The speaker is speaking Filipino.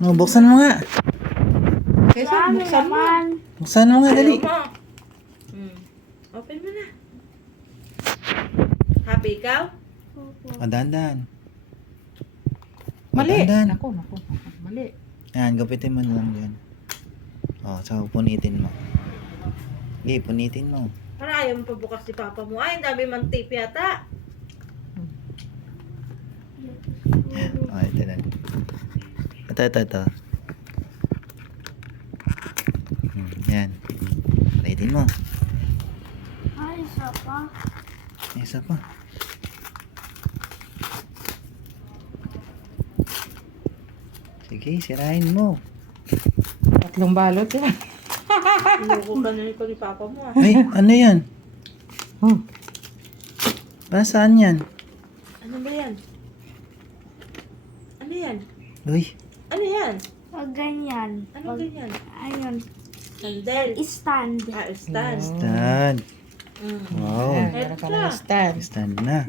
No, buksan mo nga. Kesa, buksan mo. Buksan mo nga, dali. Ayaw mo. Open mo na. Happy ikaw? O, dahan-dahan. Mali. Dahan-dahan. Naku. Mali. Yan, gapitin mo na lang dyan. O, saka punitin mo. Hindi, punitin mo. Para ayaw mo pabukas si papa mo. Ay, ang dami mang tape yata. O, ito na. Ito. Yan. Punitin mo. Ay, isa pa. Isa pa. Sige, sirain mo. 3 balot yan. Inuko ka na ito ni papa mo ah. Ay, ano yan? Oh. Para saan yan? Ano ba yan? Ano yan? Uy, Ano yan? Pag ganyan. Ano ganyan? Ayun. Sandal. Stand. Stand. stand. Mm. Wow. Ayan, meron ka na stand. Stand na.